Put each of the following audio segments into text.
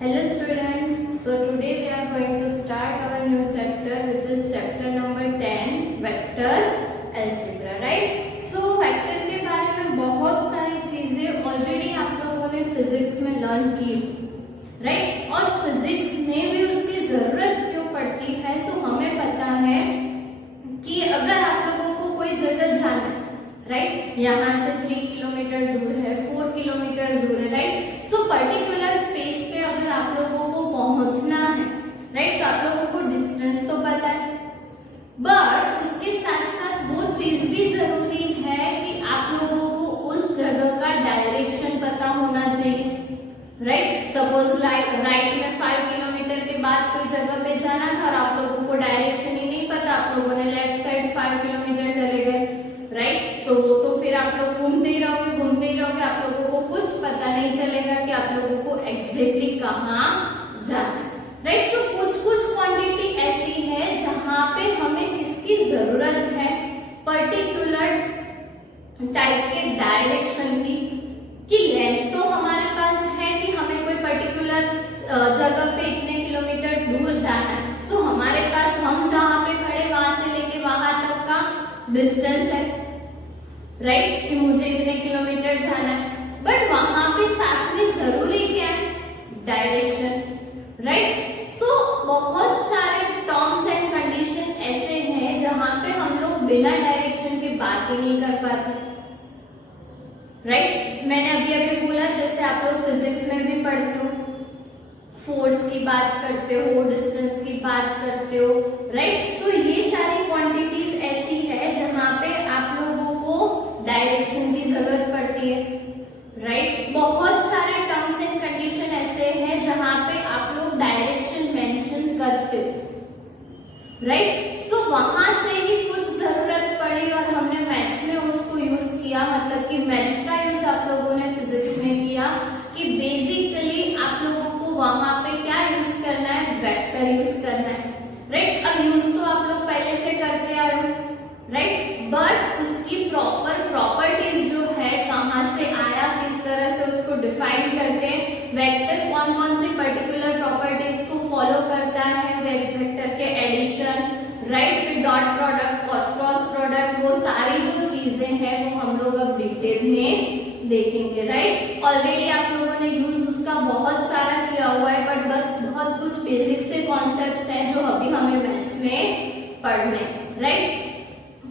Hello students, so today we are going to start our new chapter which is chapter number 10 vector algebra, right? So vector के बारे में बहुत सारी चीजें already आप लोगों ने फिजिक्स में लर्न की, राइट? और फिजिक्स में भी उसकी जरूरत क्यों पड़ती है, सो हमें पता है कि अगर आप लोगों को कोई जगह जाना है, राइट, यहाँ से 3 किलोमीटर दूर है, 4 किलोमीटर दूर है, राइट, सो पर्टिकुलर स्पेस पे अगर आप लोगों को पहुंचना है, राइट, तो आप लोगों को डिस्टेंस तो पता है, बट उसके साथ साथ वो चीज भी जरूरी है कि आप लोगों को उस जगह का डायरेक्शन पता होना चाहिए, राइट? सपोज राइट में 5 किलोमीटर के बाद कोई जगह पे जाना था और आप लोगों को डायरेक्शन ही नहीं पता, आप लोगों ने लेफ्ट साइड 5 किलोमीटर चले गए, राइट? सो वो तो फिर आप लोग घूमते ही रहोगे, आप लोगों को कुछ पता नहीं चलेगा कि आप लोगों को एग्जैक्टली कहाँ जाना है, राइट? सो कुछ क्वांटिटी ऐसी है जहाँ पे हमें किसकी जरूरत है, पर्टिकुलर टाइप के डायरेक्शन की, कि रेंज तो हमारे पास है कि हमें कोई पर्टिकुलर जगह पे इतने किलोमीटर दूर जाना है, सो हमारे पास हम जहाँ पे खड़े वहां से लेके वहां तक का डिस्टेंस है, राइट, कि मुझे इतने किलोमीटर जाना है, बट वहां पे साथ में जरूरी क्या है, डायरेक्शन, राइट? सो बहुत सारे टर्म्स एंड कंडीशन ऐसे हैं जहां पे हम लोग बिना डायरेक्शन के बात ही नहीं कर पाते, राइट? मैंने अभी बोला, जैसे आप लोग फिजिक्स में भी पढ़ते हो, फोर्स की बात करते हो, डिस्टेंस की बात करते हो, राइट? सो ये सारी क्वांटिटीज ऐसी है जहां पे आप लोगों को डायरेक्शन की जरूरत पड़ती है, राइट? बहुत सारे टर्म्स एंड कंडीशन ऐसे हैं जहां पे आप लोग डायरेक्शन मेंशन करते हो, राइट? सो वहां से ही कुछ जरूरत पड़ी और हमने मैथ्स में उसको यूज किया, मतलब कि मैथ्स का यूज आप लोगों ने फिजिक्स में किया, कि बेसिकली आप लोगों को वहां पे क्या यूज करना है, वेक्टर यूज करना है, राइट? अब यूज तो आप लोग पहले से करते आए हो, राइट, बट उसकी प्रॉपर प्रॉपर्टीज जो है, कहां से आया, किस तरह से उसको डिफाइन करते हैं, वेक्टर कौन कौन सी पर्टिकुलर प्रॉपर्टीज को फॉलो करता है, वेक्टर के एडिशन, राइट, फिर डॉट प्रोडक्ट और क्रॉस प्रोडक्ट, वो सारी जो चीजें हैं वो हम लोग अब डिटेल में देखेंगे, राइट? ऑलरेडी आप लोगों ने यूज उसका बहुत सारा किया हुआ है, बट बहुत कुछ बेसिक से कॉन्सेप्ट्स हैं जो अभी हमें मैथ्स में पढ़ने, राइट?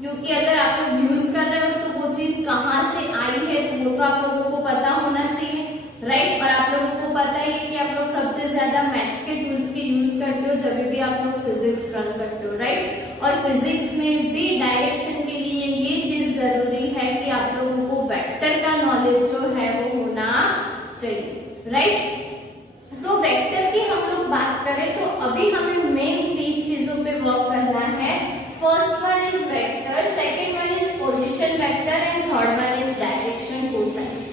क्योंकि अगर आप लोग यूज कर रहे हो तो वो चीज कहाँ से आई है तो वो तो आप लोगों को पता होना चाहिए, राइट? और आप लोगों को पता ही है कि आप लोग सबसे ज्यादा मैथ्स के टूल्स की यूज करते हो जब भी आप लोग फिजिक्स रन करते हो, राइट? और फिजिक्स में भी डायरेक्शन के लिए ये चीज जरूरी है कि आप लोगों को वेक्टर का नॉलेज जो है वो होना चाहिए, राइट? सो वेक्टर की हम लोग बात करें तो अभी हमें मेन 3 चीजों पे वर्क करना है। First one is vector, second one is position vector and third one is direction cosines,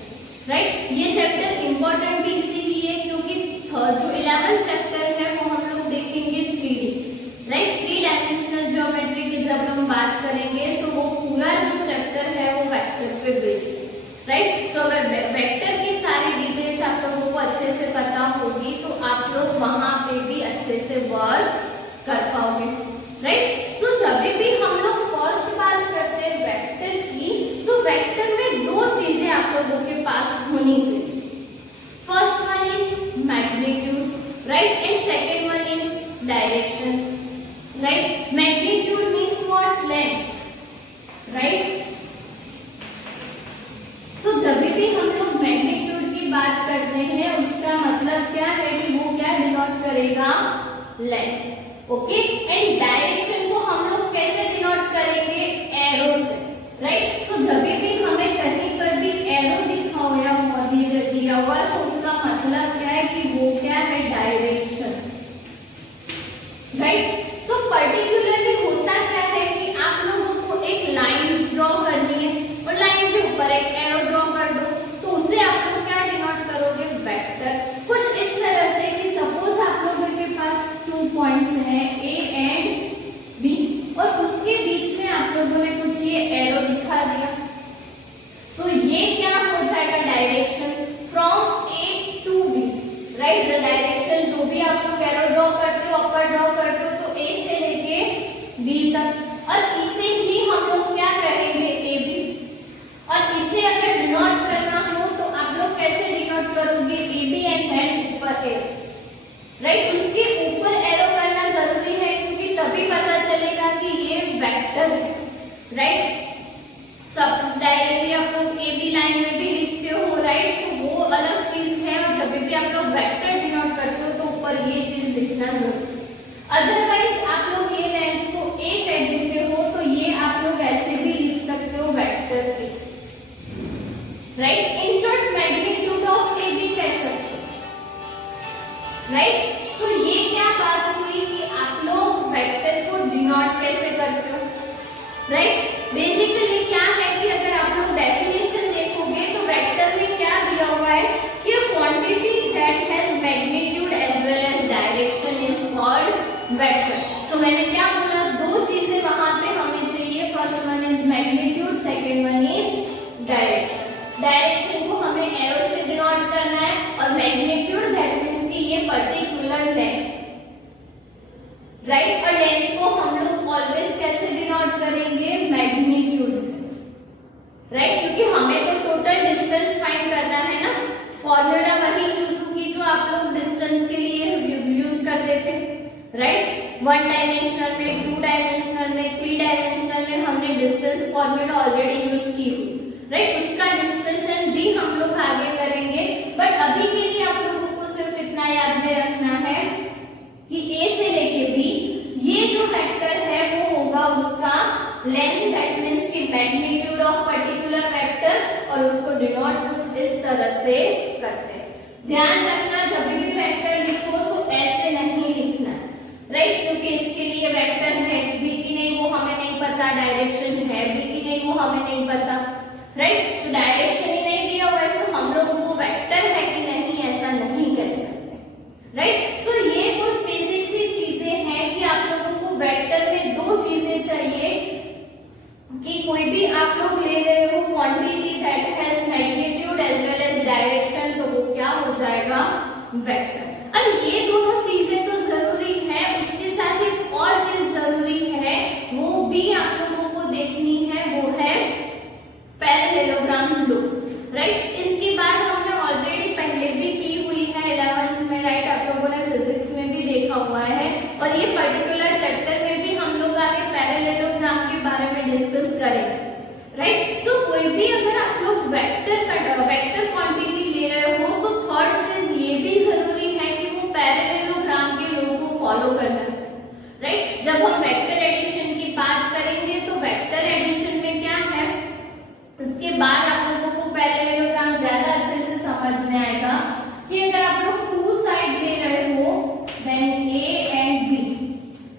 right? ये चैप्टर इंपॉर्टेंट भी इसीलिए क्योंकि जो 11th चैप्टर है वो हम लोग देखेंगे 3D, राइट? 3 डायमेंशनल ज्योमेट्री की जब हम बात करेंगे तो वो पूरा जो चैप्टर है वो वेक्टर पे बेस्ड है, राइट? सो अगर वेक्टर की सारी डिटेल्स आप लोगों को अच्छे से पता होगी तो आप लोग वहां पे भी अच्छे से वर्क कर पाओगे, राइट? सो जब भी हम लोग फर्स्ट बात करते हैं वेक्टर की, सो वेक्टर में 2 चीजें आप लोगों के पास होनी चाहिए। First one is magnitude, right, and second one is direction, right? Magnitude means what, length, right? तो जब भी हम लोग मैग्नीट्यूड की बात करते हैं उसका मतलब क्या है कि वो क्या डिनोट करेगा, लेंथ, ओके? एंड डायरेक्शन को हम लोग कैसे डिनोट करेंगे, एरो से, राइट? सो जब भी हमें कहीं पर भी एरो दिखा दिया हुआ तो उसका मतलब क्या है कि वो क्या है, डायरेक्शन, राइट? सो पर्टिकुलरली होता क्या है कि आप लोगों को एक लाइन ड्रॉ करनी है और लाइन के ऊपर एक एरो ड्रॉ कर दो तो उसे आप लोग क्या डिनोट करोगे, वेक्टर। कुछ इस तरह से कि सपोज आप लोगों के पास 2 पॉइंट्स हैं A एंड B और उसके तक, और इसे ही हम लोग क्या करेंगे ए बी, और इसे अगर डिनोट करना हो तो आप लोग कैसे डिनोट करोगे, ए बी एंड देन ऊपर ए, राइट। उसके ऊपर एरो करना जरूरी है क्योंकि तभी पता चलेगा कि ये वेक्टर है, राइट। सब डायरेक्टली आप लोग ए बी लाइन में भी लिखते हो, राइट, तो वो अलग चीज है, और जब भी आप लोग वेक्टर डिनोट करते हो तो ऊपर ये चीज लिखना जरूरी है। अदरवाइज आप लोग ये लेंथ को ए कह देते हो तो ये आप लोग ऐसे भी लिख सकते हो vector A, right. In short magnitude of A B कह सकते हो, राइट। तो ये क्या बात हुई कि आप लोग वेक्टर को डिनोट कैसे करते हो, राइट। बेसिकली क्या है कि अगर आप लोग डेफिनेशन देखोगे तो वेक्टर में क्या दिया हुआ है कि a quantity that has magnitude as well as direction is called vector। तो मैंने क्या बोला, दो चीजें वहां पे हमें चाहिए, first one is magnitude, second one is direction. Direction को हमें एरो से डिनोट करना है, और मैग्नीट्यूड दैट मींस कि ये पर्टिकुलर लेंथ, राइट। और लेंथ को हम लोग ऑलवेज कैसे डिनोट करेंगे, मैग्नीट्यूड से, राइट, क्योंकि हमें तो टोटल डिस्टेंस फाइंड करना है ना। फॉर्मूला वही यूज होगी जो आप लोग डिस्टेंस के लिए यूज करते थे, राइट। वन डायमेंशनल में, टू डायमेंशनल में, थ्री डायमेंशनल में हमने डिस्टेंस फॉर्मूला ऑलरेडी यूज की हुई, राइट। उसका डिस्कशन भी हम लोग आगे करेंगे, बट अभी के लिए आप लोगों को सिर्फ इतना याद में रखना है कि ए से लेके बी ये जो वेक्टर है वो होगा उसका लेंथ, दैट मींस कि मैग्नीट्यूड ऑफ पर्टिकुलर वेक्टर, और उसको डिनोट कुछ इस तरह से करते हैं। ध्यान रखना जब भी वेक्टर लिखो तो ऐसे नहीं लिखना, राइट, क्योंकि इसके लिए वेक्टर है भी कि नहीं वो हमें नहीं पता, डायरेक्शन है भी कि नहीं वो हमें नहीं पता, राइट। सो डायरेक्शन ही नहीं दिया हुआ है, सो हम लोग वो वेक्टर है कि नहीं ऐसा नहीं कह सकते, राइट। सो ये कुछ बेसिक सी चीजें हैं कि आप लोगों को वेक्टर में दो चीजें चाहिए कि कोई भी आप लोग ले रहे हो quantity that has magnitude as well as direction, तो वो क्या हो जाएगा, वेक्टर। अब ये दोनों चीजें तो जरूरी है, उसके साथ एक और चीज जरूरी है, वो भी आप लोगों को देखनी है, वो है पैरेललोग्राम लो, राइट। इसकी बात हमने ऑलरेडी पहले भी की हुई है 11th में, राइट, आप लोगों ने फिजिक्स में भी देखा हुआ है, और ये पर्टिकुलर चैप्टर में भी हम लोग आगे पैरेललोग्राम के बारे में डिस्कस करेंगे, राइट। सो कोई भी अगर आप लोग वेक्टर क्वांटिटी ले रहे हो तो थर्ड चीज ये भी जरूरी है कि वो पैरेललोग्राम के लॉ को फॉलो करना चाहिए, राइट। जब हम वेक्टर एडिशन की बात करेंगे तो वेक्टर एडिशन में क्या है, उसके बाद आप लोगों को पैरेललोग्राम ज्यादा अच्छे से समझ में आएगा कि अगर आप लोग टू साइड ले रहे हो then A and B,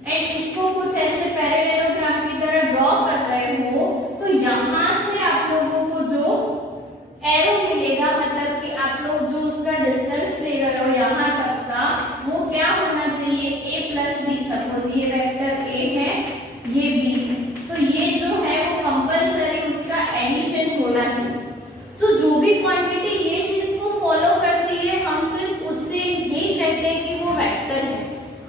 and इसको कुछ ऐसे पैरेललोग्राम की तरह ड्रॉ कर रहे हो, तो यहाँ से आप लोगों को जो एरो मिलेगा, मतलब कि आप लोग जो उसका डिस्टेंस ले रहे हो यहाँ तक का, वो क्या होना चाहिए, a प्लस बी। सपोज ये वेक्टर a है, ये b है, तो ये जो है वो कंपल्सरी उसका एडिशन होना चाहिए। सो जो भी क्वांटिटी ये चीज को फॉलो करती है, हम सिर्फ उससे ही कहते हैं कि वो वेक्टर है।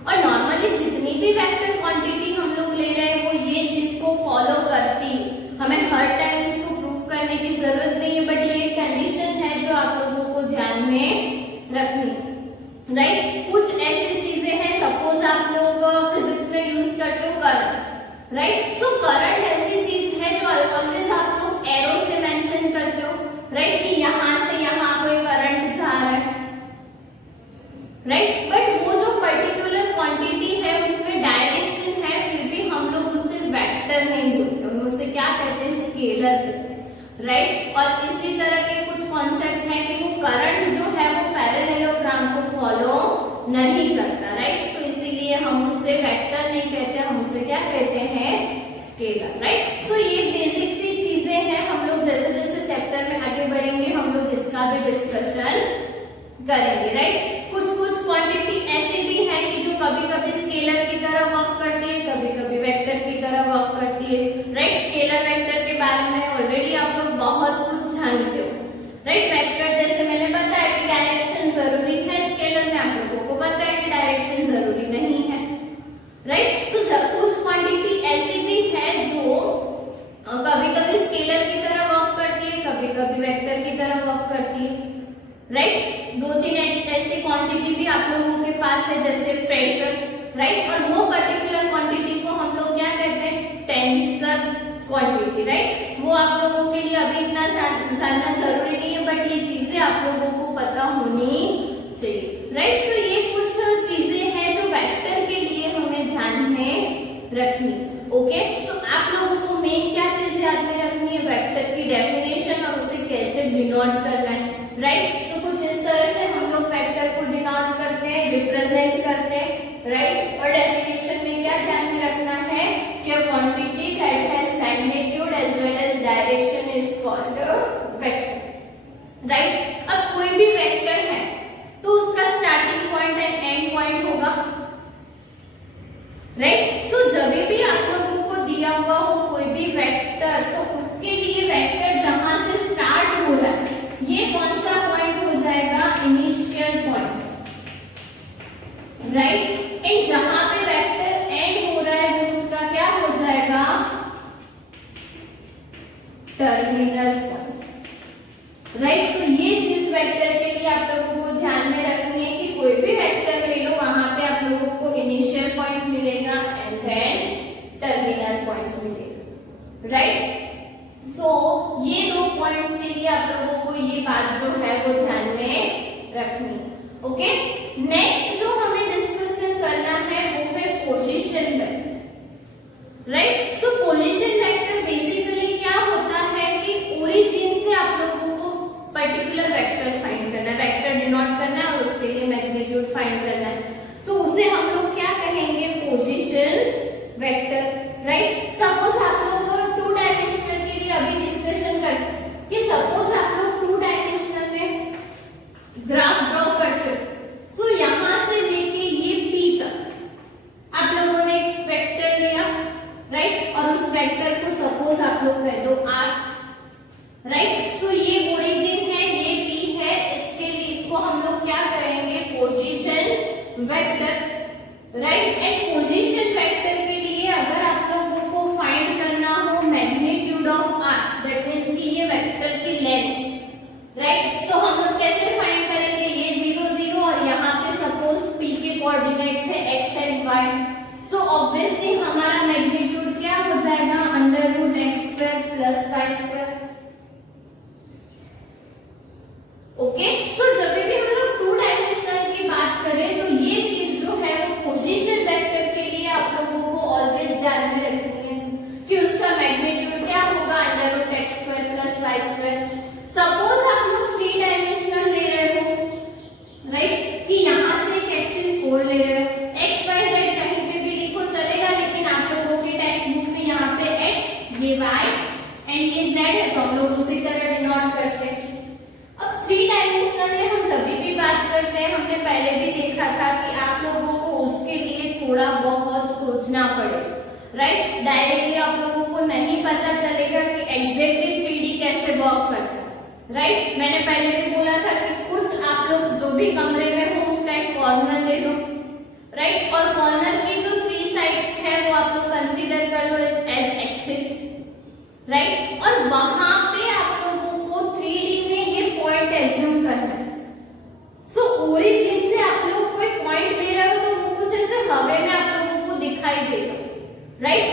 और नॉर्मली जितनी भी वेक्टर क्वांटिटी हम लोग ले रहे हैं वो ये चीज को फॉलो करती है, हमें हर टाइम इसको प्रूव करने की जरूरत नहीं है, बट ये एक कंडीशन है जो आप लोगों को ध्यान में रखनी, राइट। कुछ ऐसी चीजें हैं, सपोज आप लोग फिजिक्स में यूज करते हो करंट, राइट। सो करंट ऐसी चीज है जो ऑलवेज आप लोग एरो से मेंशन करते हो, राइट, कि यहाँ से यहाँ कोई करंट जा रहा है, राइट। बट वो जो पर्टिकुलर क्वांटिटी है उसमें डायरेक्शन है, फिर भी हम लोग उसे वेक्टर नहीं बोलते, हम उसे क्या कहते हैं, स्केलर कहते हैं, राइट। और इसी तरह के कुछ कॉन्सेप्ट है कि वो करंट जो है वो पैरेललोग्राम को फॉलो नहीं करता, राइट। सो इसीलिए हम उसे वेक्टर नहीं कहते, हम उसे क्या कहते हैं, स्केलर, राइट। सो ये बेसिक सी चीजें हैं, हम लोग जैसे जैसे चैप्टर में आगे बढ़ेंगे हम लोग इसका भी डिस्कशन करेंगे, राइट। कुछ क्वांटिटी ऐसी भी है कि जो कभी कभी स्केलर की तरह वर्क करती है, कभी कभी वेक्टर की तरह वर्क करती है, राइट। स्केलर वेक्टर के बारे में ऑलरेडी आप लोग बहुत कुछ जानते हो, राइट। वेक्टर जैसे मैंने बताया कि डायरेक्शन जरूरी है, स्केलर में आप लोगों को पता है कि डायरेक्शन जरूरी नहीं है, राइट। सो कुछ क्वांटिटी ऐसी पास है, जैसे प्रेशर, राइट, और वो पर्टिकुलर क्वांटिटी को हम लोग क्या कहते हैं, टेंसर क्वांटिटी, राइट। वो आप लोगों के लिए अभी इतना जानना जरूरी नहीं है, बट ये चीजें आप लोगों को पता होनी चाहिए, राइट। सो ये कुछ चीजें हैं जो वेक्टर के लिए हमें ध्यान में रखनी, ओके। सो आप लोगों को मेन क्या चीज याद में रखनी है, वेक्टर की डेफिनेशन और उसे कैसे डिनोट करना है, राइट। सो कुछ इस तरह से हम लोग वेक्टर को डिनोट करते हैं, रिप्रेजेंट करते हैं, राइट। और डेफिनेशन में क्या ध्यान में रखना है कि a quantity that has magnitude as well as direction is called a vector, right. अब कोई भी वेक्टर है तो उसका starting point and and point होगा, राइट। सो जब भी आप लोगों को दिया हुआ हो कोई भी वेक्टर, तो उसके लिए वेक्टर जहां से स्टार्ट हो रहा है ये कौन सा पॉइंट हो जाएगा, इनिशियल पॉइंट, राइट। एंड जहां पे वेक्टर एंड हो रहा है वो उसका क्या हो जाएगा, टर्मिनल पॉइंट, राइट। सो ये चीज वेक्टर के लिए आप लोगों को ध्यान में रखनी है कि कोई भी वेक्टर ले लो, वहां पे आप लोगों को इनिशियल पॉइंट मिलेगा एंड देन टर्मिनल पॉइंट मिलेगा, राइट। सो ये दो पॉइंट्स के लिए आप लोगों को ये बात जो है वो ध्यान में रखनी, ओके। नेक्स्ट जो हमें डिस्कशन करना है वो है पोजीशन वेक्टर, राइट। सो पोजीशन वेक्टर बेसिकली क्या होता है कि ओरिजिन से आप लोगों को पर्टिकुलर वेक्टर फाइंड करना है, वेक्टर डिनोट करना है और उसके लिए मैग्नीट्यूड फाइंड करना है। सो उसे हम लोग क्या कहेंगे, पोजीशन वेक्टर, राइट। सपोज आप लोग 2 डायमेंशनल के लिए अभी डिस्कशन करते हैं कि सपोज आप लोग 2 डायमेंशनल में ग्राफ ड्रॉ करते हो। सो यहां से लेके ये P तक आप लोगों ने एक वेक्टर लिया, राइट, और उस वेक्टर को सपोज आप लोग कह दो R, राइट। सो ये ओरिजिन है, ये P है, इसके लिए इसको हम लोग क्या कहेंगे, position vector, right. And position vector के लिए अगर आप लोगों को फाइंड करना हो magnitude of R, that means कि ये वेक्टर की लेंथ, राइट। सो हम लोग कैसे फाइंड करेंगे, ये 0 0 और यहाँ पे सपोज P के कोऑर्डिनेट्स है x and y। So obviously हमारा मैग्नीट्यूड क्या हो जाएगा, √x² + y², ओके। सो जब भी हम लोग 2 डायमेंशनल की बात करें तो ये चीज जो है वो पोजीशन वेक्टर के लिए आप लोगों को ऑलवेज ध्यान में रखनी है कि उसका मैग्नीट्यूड क्या होगा, √x² + y²। सपोज आप लोग 3 डायमेंशनल ले रहे हो, राइट, कि यहाँ से एक एक्सिस होल ले रहे हो, x y z कहीं पे भी लिखो चलेगा, लेकिन आप लोगों के टेक्स्ट बुक में यहाँ पे x, ये y एंड ये z है, तो हम लोग उसी तरह डिनोट करते हैं। अब 3 डायमेंशनल में हम जब भी बात करते हैं, हमने पहले भी देखा था कि आप लोगों को उसके लिए थोड़ा बहुत सोचना पड़े, राइट। डायरेक्टली आप लोगों को नहीं पता चलेगा कि एग्जैक्टली 3D कैसे वर्क करता है, राइट। मैंने पहले भी बोला था कि कुछ आप लोग जो भी कमरे में हो उसका एक कॉर्नर ले लो, राइट, और कॉर्नर की जो 3 साइड्स है वो आप लोग कंसीडर कर लो एज एक्सिस, राइट। और वहां पे आप लोगों को 3D में ये पॉइंट एज्यूम करना है। सो ओरिजिन से आप लोग कोई पॉइंट ले रहे हो तो वो कुछ ऐसे हवा में आप लोगों को दिखाई देगा, राइट,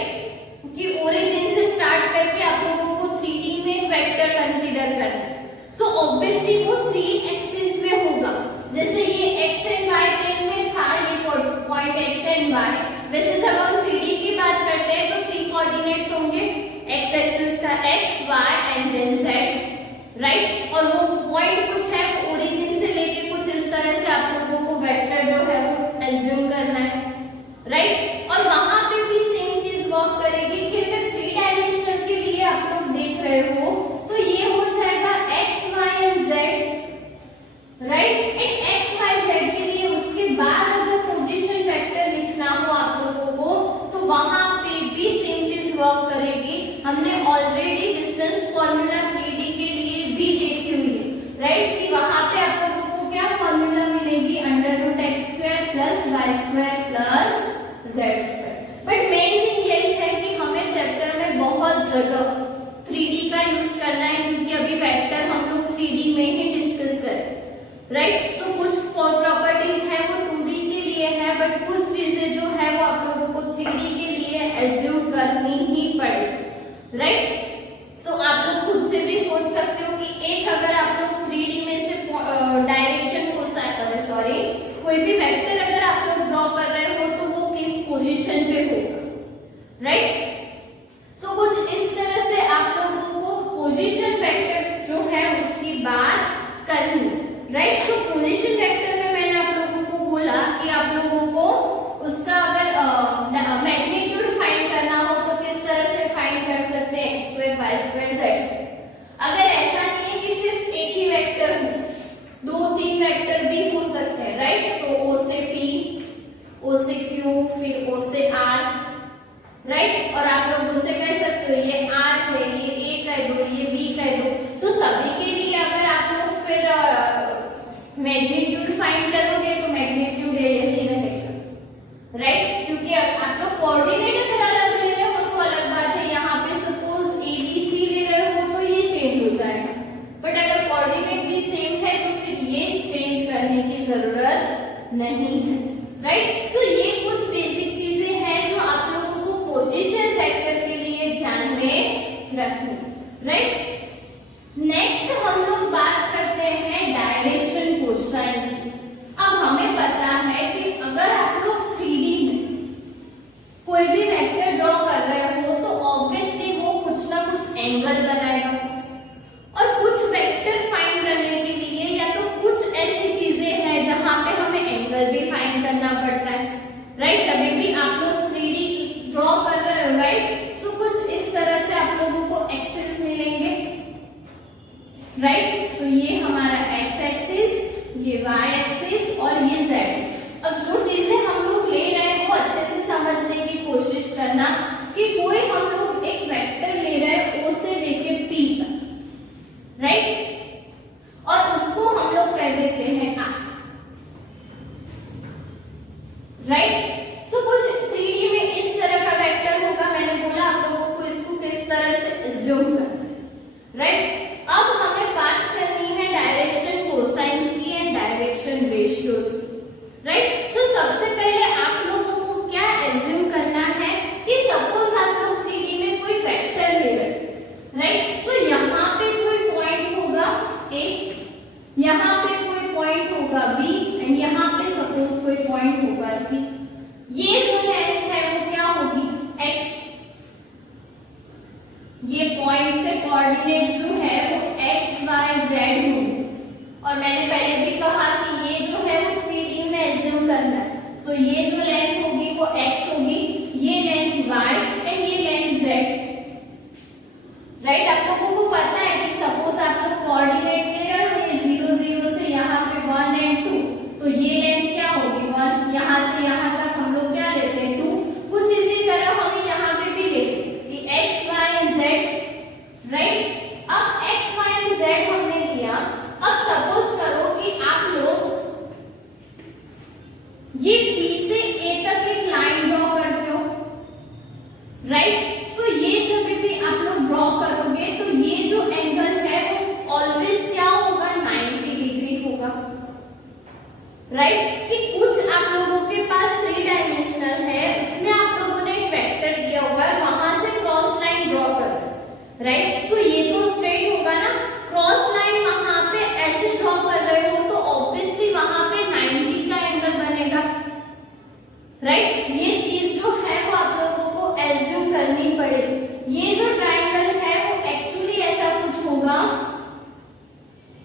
कि ओरिजिन से स्टार्ट करके आप लोगों को 3D में वेक्टर कंसीडर करना है। सो ऑब्वियसली वो 3 एक्सिस में होगा, जैसे ये x एंड y प्लेन में था ये पॉइंट x एंड y, वैसे जब हम 3D की बात करते हैं तो 3 कोऑर्डिनेट्स होंगे, x एक्सिस का x, y and then z, right. और वो पॉइंट कुछ है ओरिजिन से लेके कुछ इस तरह से आप लोगों को वेक्टर जो है वो एज्यूम करना है, राइट। और वहां पे भी सेम चीज वर्क करेगी कि अगर 3 डायमेंशनल के लिए आप लोग देख रहे हो तो ये हो जाएगा x, y and z, right. And x, y, z के लिए उसके बाद अगर पोजीशन वेक्टर लिखना हो आप लोगों को तो वहां पे भी सेम चीज वर्क करेगी। हमने ऑलरेडी डिस्टेंस फार्मूला 3D के लिए भी देखी हुई है, राइट, कि वहां पे आप लोगों को क्या फार्मूला मिलेगी, √x² + y² + z²। But main thing यही है कि हमें चैप्टर में बहुत जगह 3D का यूज करना है, क्योंकि अभी वेक्टर हम लोग 3D में ही डिस्कस करें, राइट। सो कुछ प्रॉपर्टीज है वो 2D के लिए बट कुछ चीजें जो है वो आप लोगों को 3D के लिए एज्यूम करनी ही पड़ेगी, राइट। सो आप लोग खुद से भी सोच सकते हो कि एक अगर आप लोग 3D में से डायरेक्शन को सॉरी कोई भी वेक्टर अगर आप लोग ड्रॉ कर रहे हो तो वो किस पोजीशन पे होगा, राइट। सो कुछ इस तरह से आप लोगों को पोजीशन वेक्टर जो है उसकी बात करनी, राइट। सो पोजीशन वेक्टर में मैंने आप लोगों को बोला कि आप लोगों को उसका अगर मैग्नीट्यूड फाइंड करना हो तो किस तरह से फाइंड कर सकते हैं, x square y square z square. अगर ऐसा नहीं है कि सिर्फ एक ही वेक्टर हो, 2-3 वेक्टर भी हो सकते हैं, राइट। सो ओ से पी, ओ से क्यू, फिर ओ से आर, राइट। और आप लोग उससे कह सकते हो ये आर है, ये ए कह दो, ये बी कह दो। तो सभी के लिए अगर आप लोग फिर मैग्नीट्यूड फाइंड करोगे तो मैग्नीट्यूड यही रहेगा, राइट। क्योंकि आप लोग कोऑर्डिनेट अगर अलग ले रहे हो तो अलग बात है, यहाँ पे सपोज ए बी सी ले रहे हो तो ये चेंज हो जाएगा, बट अगर कोऑर्डिनेट भी सेम है तो फिर ये चेंज करने की जरूरत नहीं है, राइट। सो ये कुछ बेसिक चीजें हैं जो आप लोगों को पोजीशन वेक्टर के लिए ध्यान में रखनी, राइट। नेक्स्ट हम लोग बात करते हैं डायरेक्शन कोसाइन की। अब हमें पता है कि अगर आप लोग 3D में कोई भी वेक्टर ड्रॉ कर रहे हो तो ऑब्वियसली वो कुछ ना कुछ एंगल बनाएगा, और कुछ वेक्टर फाइंड करने के लिए या तो कुछ ऐसी चीजें हैं जहां पे हमें एंगल भी फाइंड करना पड़ता है, राइट। जब भी आप लोग 3D ड्रॉ कर रहे हो, राइट। सो कुछ इस तरह से आप लोगों को एक्सिस मिलेंगे, राइट। सो ये हमारा एक्स एक्सिस, ये वाई एक्सिस और ये जेड। अब जो चीजें हम लोग ले रहे हैं वो अच्छे से समझने की कोशिश करना कि कोई हम लोग एक वेक्टर ले रहे हैं ओ से लेके पी तक, राइट, और उसको हम लोग कह देते हैं आर, राइट। सो कुछ 3D में इस तरह का वेक्टर होगा, मैंने बोला आप लोगों को इसको किस तरह से एज्यूम करना, राइट। अब हमें बात करनी है डायरेक्शन कोसाइंस की एंड डायरेक्शन रेशियोज की, राइट। सो सबसे पहले आप लोगों को क्या एज्यूम करना है कि सपोज आप लोग 3D में कोई वेक्टर ले रहे हैं, राइट। सो यहाँ पे कोई पॉइंट होगा ए, यहाँ पे कोई पॉइंट होगा बी एंड यहाँ पे सपोज कोई पॉइंट होगा सी। ये जो लेंथ है वो क्या होगी, एक्स। ये पॉइंट के कोऑर्डिनेट जो है वो एक्स वाई जेड होंगे, और मैंने पहले भी कहा कि ये जो है वो 3D में एज्यूम करना है। सो ये जो लेंथ होगी वो एक्स होगी, ये लेंथ वाई एंड ये लेंथ जेड, राइट। आप लोगों को पता है कि सपोज आप लोग कोऑर्डिनेट ले रहे हो, ये 0 0 से यहाँ पे 1 एंड 2, तो ये लेंथ क्या होगी 1, यहाँ से यहाँ तक हम लोग क्या लेते हैं 2। कुछ इसी तरह हमें यहाँ पे भी लेते कि x y and z, right. अब एक्स वाई एंड जेड हमने लिया। अब सपोज करो कि आप लोग ये बी से ए तक एक लाइन ड्रॉ करते हो, राइट। सो ये जब भी आप लोग ड्रॉ करोगे तो ये जो एंगल है वो ऑलवेज क्या होगा, 90 डिग्री होगा, राइट। कि कुछ आप लोगों के पास 3 डायमेंशनल है, उसमें आप लोगों ने एक वेक्टर दिया हुआ है, वहां से क्रॉस लाइन ड्रॉ करो, राइट। सो ये तो स्ट्रेट होगा ना, क्रॉस लाइन वहां पे ऐसे ड्रॉ कर रहे हो तो ऑब्वियसली वहां पे 90 का एंगल बनेगा, राइट। ये चीज जो है वो आप लोगों को एज्यूम करनी पड़ेगी। ये जो ट्रायंगल है वो एक्चुअली ऐसा कुछ होगा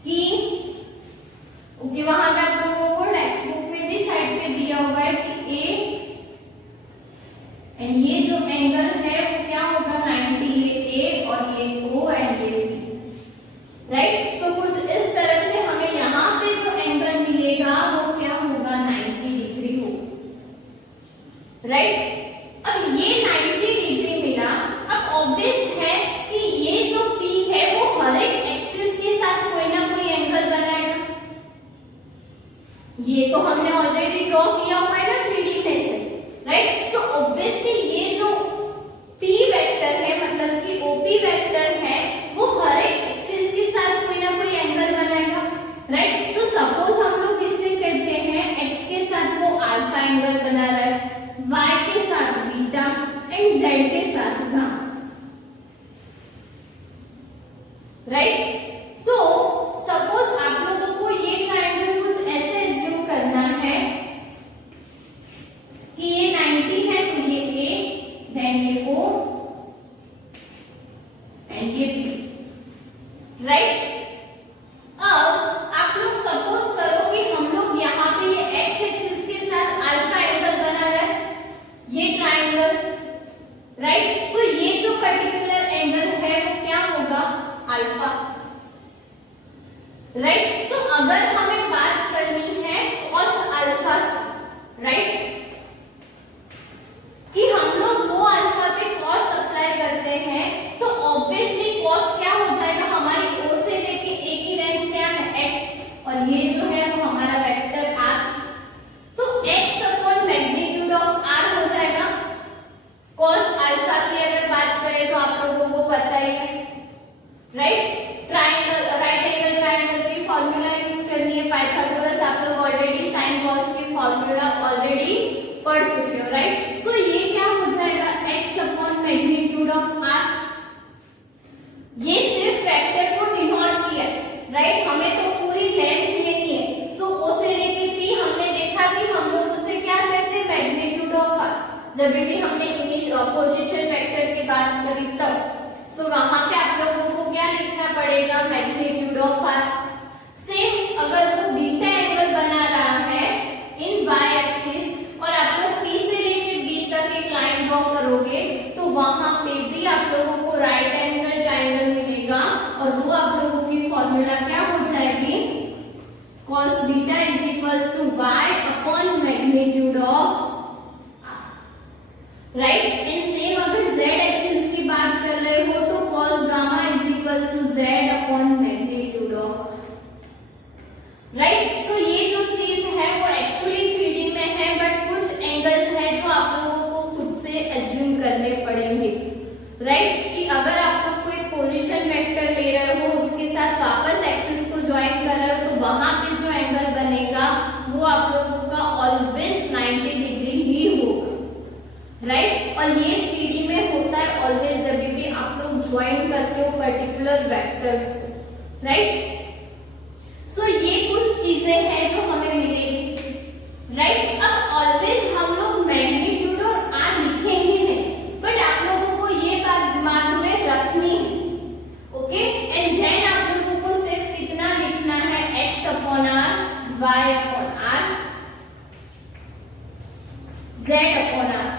कि वहां पे आप लोगों को टेक्स्ट बुक में भी साइड पे दिया हुआ है कि ए एंड ये जो एंगल है वो क्या होगा 90, ये ए और ये ओ एंड ये बी, राइट। सो कुछ इस तरह से हमें यहाँ पे जो एंगल मिलेगा वो क्या होगा 90 डिग्री होगा, राइट। अब ये 90 डिग्री मिला। अब ऑब्वियस है कि ये जो P है वो हर एक एक्सिस के साथ कोई ना कोई एंगल बनाएगा। ये तो हमने ऑलरेडी ड्रॉ किया हुआ है ना 3D में से, राइट। सो ऑब्वियसली ये जो P वेक्टर है मतलब कि OP वेक्टर है वो हर एक एक्सिस के साथ कोई ना कोई एंगल बनाएगा, राइट। सो सपोज हम लोग इसे कहते हैं x के साथ वो अल्फा एंगल बना z के साथ गामा, राइट। सो सपोज आप लोगों को ये ट्रायंगल कुछ ऐसे एज्यूम करना है कि ये 90 है, तो ये A, देन ये O एंड ये B, राइट। अब आप लोग सपोज करो कि हम लोग यहाँ पे ये x एक्सिस के साथ अल्फा एंगल बना रहा है, ये ट्रायंगल, राइट। सो ये जो पर्टिकुलर एंगल है वो क्या होगा, अल्फा, राइट। सो अगर हमें बात करनी है cos अल्फा, राइट, कि हम लोग वो अल्फा पे cos अप्लाई करते हैं, तो ऑब्वियसली cos क्या हो जाएगा, हमारी o से लेके a की रेंज क्या है, x, और ये जो है वो हमारा वेक्टर r, तो x upon magnitude of r हो जाएगा। cos अल्फा की अगर बात करें तो आप लोगों को पता ही है, right. Triangle, right angle triangle की फॉर्मूला यूज करनी है, पाइथागोरस आप लोग ऑलरेडी sin cos की फॉर्मूला ऑलरेडी पढ़ चुके हो, राइट। सो ये क्या हो जाएगा, x upon magnitude of r, ये सिर्फ वेक्टर को डिनोट किया, राइट। हमें तो पूरी लेंथ लेनी है, सो o से लेके p हमने देखा कि हम लोग उससे क्या करते हैं, मैग्नीट्यूड ऑफ r, जब भी हमने पोजीशन वेक्टर की बात करी तब, सो वहां पे आप लोगों को क्या लिखना पड़ेगा, मैग्नीट्यूड ऑफ r। सेम अगर वो बीटा एंगल बना रहा है इन y एक्सिस और आप लोग p से लेके b तक एक लाइन ड्रॉ करोगे, तो वहां पे भी आप लोगों को राइट एंगल ट्रायंगल मिलेगा, और वो आप लोगों की फॉर्मूला क्या हो जाएगी, cos beta is equals to y upon magnitude of, right. And same अगर z एक्सिस की बात कर रहे हो तो cos gamma is equals to z upon magnitude of, right. So ये जो चीज है वो एक्चुअली 3D में है, बट कुछ एंगल्स है जो आप लोगों को खुद से एज्यूम करने पड़ेंगे, राइट। कि अगर आप लोग कोई पोजीशन वेक्टर ले रहे हो, उसके साथ वापस एक्सिस को ज्वाइन कर रहे हो, तो वहां पे जो एंगल बनेगा वो आप लोगों का ऑलवेज 90 डिग्री ही होगा, राइट। और ये 3D में होता है ऑलवेज जब भी आप लोग ज्वाइन करते हो पर्टिकुलर वेक्टर्स, राइट। सो ये कुछ चीजें हैं जो हमें मिलेगी, राइट। अब ऑलवेज हम लोग मैग्नीट्यूड और r लिखेंगे नहीं, बट आप लोगों को ये बात दिमाग में रखनी है, ओके। एंड देन आप लोगों को सिर्फ कितना लिखना है, x upon r, y upon r, z upon r,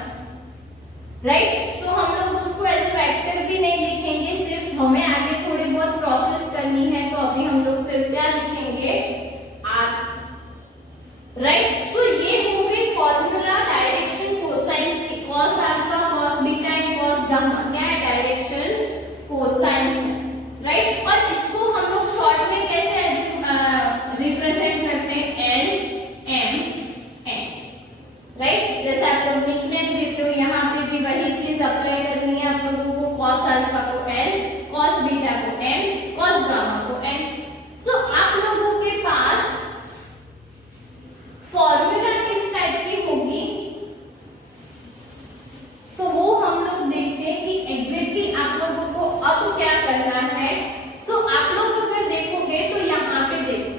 right. So हम लोग उसको एज वेक्टर भी नहीं लिखेंगे, सिर्फ हमें आगे थोड़ी बहुत प्रोसेस करनी है, तो अभी हम लोग सिर्फ क्या लिखेंगे, r, राइट। सो ये हो गई फॉर्मूला डायरेक्शन कोसाइंस की, cos alpha, cos beta and cos gamma, क्या है, डायरेक्शन कोसाइंस, राइट। और इसको हम लोग शॉर्ट में कैसे रिप्रेजेंट करते हैं, l m n, राइट। जैसे आप लोग निकनेम देते हो, यहाँ पे भी वही चीज अप्लाई करनी है आप लोगों को, cos अल्फा को l, cos बीटा को m, cos गामा को n। सो आप लोगों के पास फॉर्मूला किस टाइप की होगी, सो वो हम लोग देखते हैं कि एग्जैक्टली आप लोगों को अब क्या करना है। सो आप लोग अगर देखोगे तो यहाँ पे देखो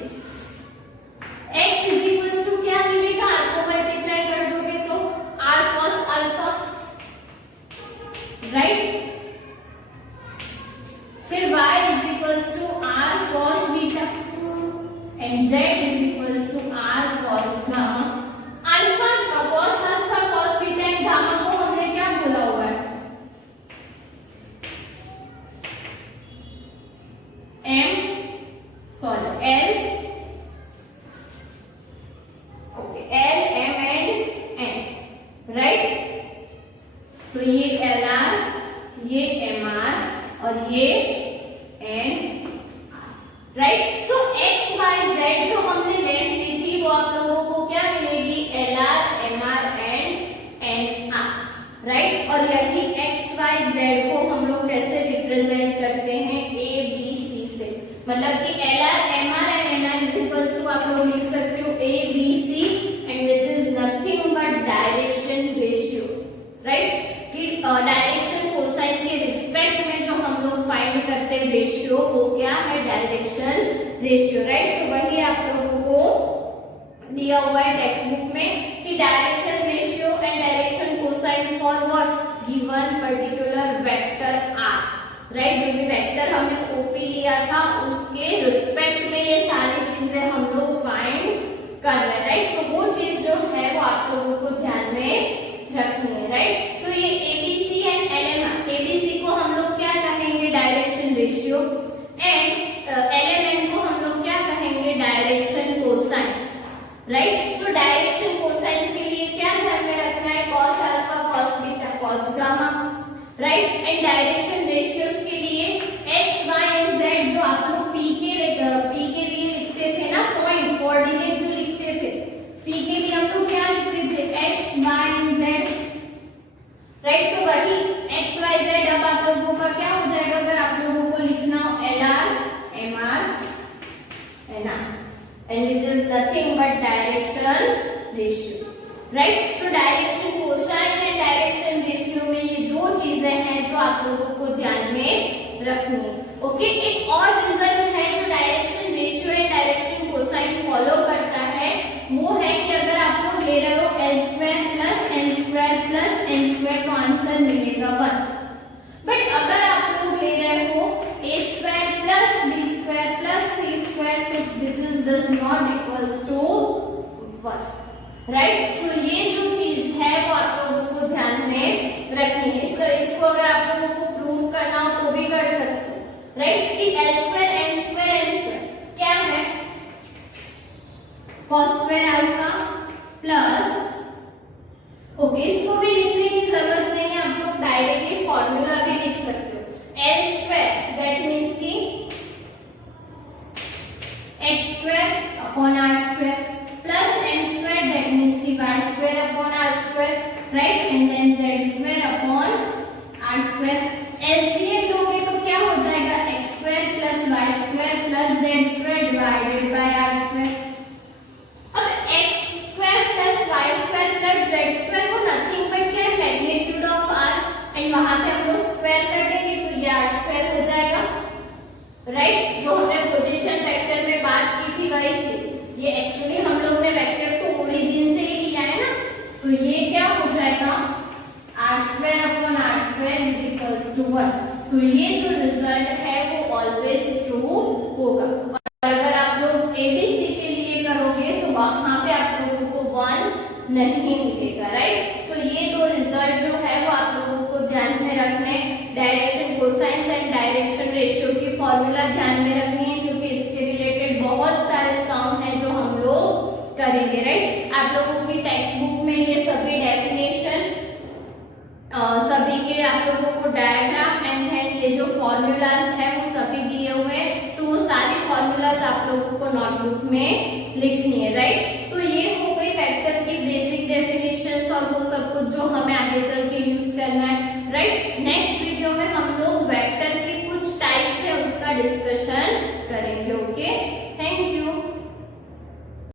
x इज इक्वल्स टू क्या मिलेगा, r को मल्टीप्लाई कर दोगे तो r cos alpha, right. Ratio, right. So वही आप लोगों को दिया हुआ है टेक्स्ट बुक में कि direction ratio and direction cosine for what given particular vector are, right. जो भी वेक्टर हमने ओपी लिया था उसके रिस्पेक्ट में ये सारी चीजें हम लोग फाइंड कर रहे हैं, राइट। सो वो चीज जो है वो आप लोगों को ध्यान में रखनी है, राइट। सो ये एबीसी एंड एलएमआर, एबीसी को हम लोग क्या कहेंगे डायरेक्शन रेशियो एंड एलएमएन को हम लोग क्या कहेंगे direction cosine, right. So direction cosine के लिए क्या ध्यान में रखना है cos alpha cos beta cos gamma, right. And direction ratios के लिए एक्स वाई एंड जेड जो आप लोग पी के लिए लिखते थे ना, पॉइंट कोऑर्डिनेट जो लिखते थे पी के लिए हम लोग क्या लिखते थे x y and z, right. So वही एक्स वाई जेड अब आप लोगों का क्या हो जाएगा अगर आप लोगों को लिखना हो L R M R N R and which is nothing but direction ratio, right. So direction cosine and direction ratio में ये दो चीजें हैं जो आप लोगों को ध्यान में रखनी है, ओके। एक और रिजल्ट है जो direction ratio and direction cosine follow करता है, वो है कि अगर आप लोग ले रहे हो L square plus N square plus N square तो आंसर मिलेगा 1, बट अगर आप लोग ले रहे हो A square plus B square plus C square so this is does not equals to 1, right. So ये जो चीज है वो आप लोगों को ध्यान में रखनी है। इसको अगर आप लोगों को प्रूव करना हो तो भी कर सकते हो, राइट। कि एल स्क्वायर एन स्क्वायर क्या है cos square alpha plus, okay, इसको भी लिखने की जरूरत नहीं है, आप लोग डायरेक्टली फॉर्मूला भी लिख सकते हो। एल स्क्वायर दैट मींस कि X square upon R square plus N square that means कि Y square upon R square, right. And then Z square upon R square. LCM लोगे तो क्या हो जाएगा X square plus Y square plus Z square divided by R square. अब x square plus y square plus z square को nothing but क्या है magnitude of r and वहां पे हम लोग स्क्वायर कर देंगे तो ये r स्क्वायर हो जाएगा, राइट। जो हमने पोजीशन वेक्टर में बात की थी वही चीज, ये एक्चुअली हम लोग ने वेक्टर तो ओरिजिन से ही लिया है ना, सो ये क्या हो जाएगा r square upon r square is equals to 1। So ये जो रिजल्ट है वो ऑलवेज ट्रू होगा। और अगर आप लोग एबीसी के लिए करोगे तो वहां पे आप लोगों को 1 नहीं मिलेगा, राइट। सो ये दो रिजल्ट जो है वो आप लोगों को ध्यान में रखने, direction cosine and direction ratio की फॉर्मूला ध्यान में रखनी है क्योंकि इसके रिलेटेड बहुत सारे सम है जो हम लोग करेंगे, राइट। आप लोगों की टेक्स्ट बुक में ये सभी डेफिनेशन सभी के आप लोगों को डायग्राम एंड ये जो फॉर्मूलाज है वो सभी दिए हुए हैं, सो वो सारी फॉर्मूलाज आप लोगों को नोटबुक में लिखनी है, राइट। सो ये हो गई वेक्टर की बेसिक डेफिनेशंस और वो सब कुछ जो हमें आगे चल के यूज करना है, राइट। नेक्स्ट वीडियो में हम लोग वेक्टर की कुछ टाइप्स है उसका डिस्कशन करेंगे।